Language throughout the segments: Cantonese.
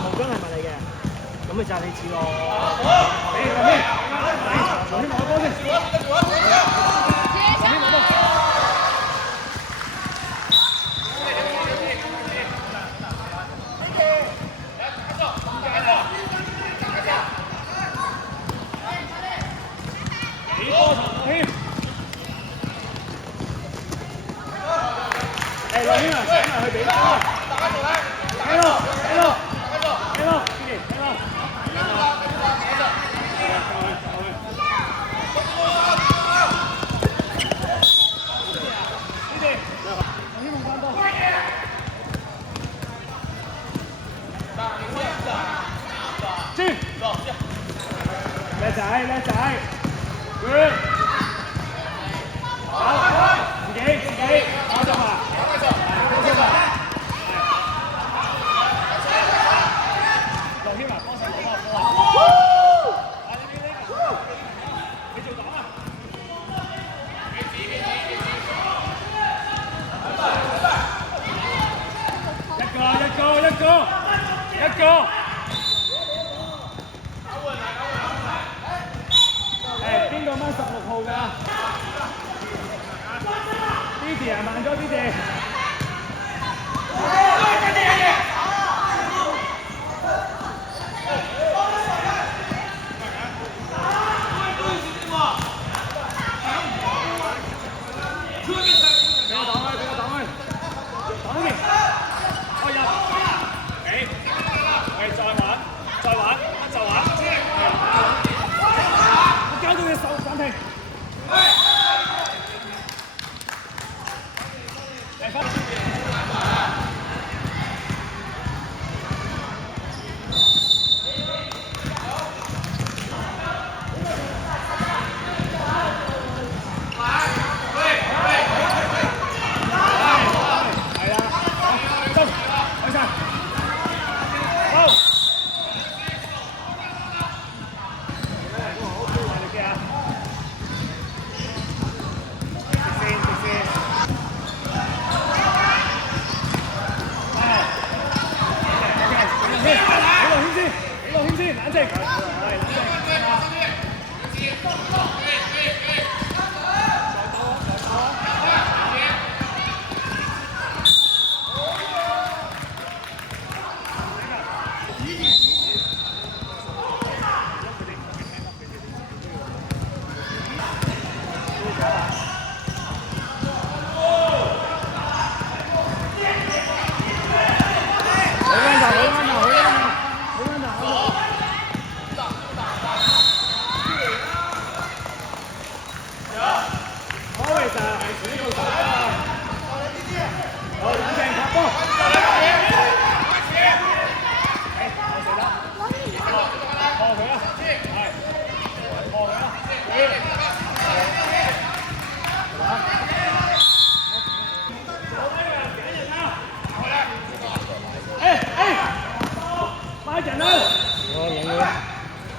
黃章係咪你嘅？咁咪就係你似咯。頭先攞波先。落圈啊！上埋去俾波啊！睇咯，睇咯，睇咯，睇咯。轉，叻仔，叻仔，good，好，自己，搞咗嘛，搞咗嘛，劉軒華幫手攞個波啊！你做擋啊！一個。邊個掹16號㗎 ？Didi 啊，慢咗 Didi。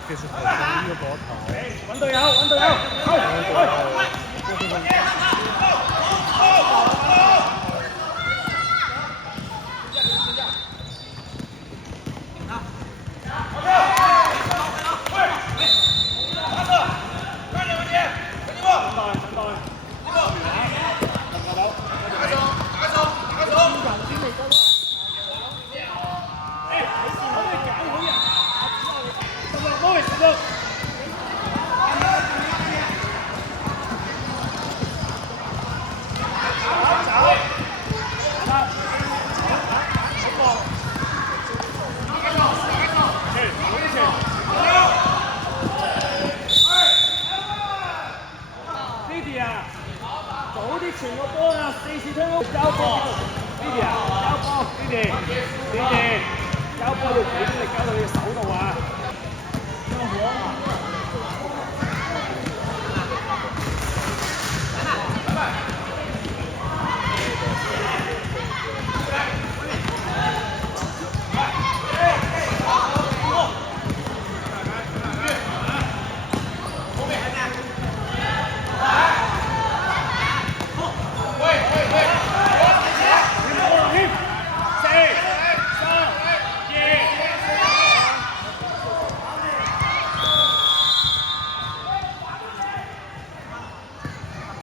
技術係呢個波頭。揾隊友，揾隊友，傳個波啊！4次推空交波 ，Didi 啊，交波 ，Didi，交波要俾力交到你手度啊！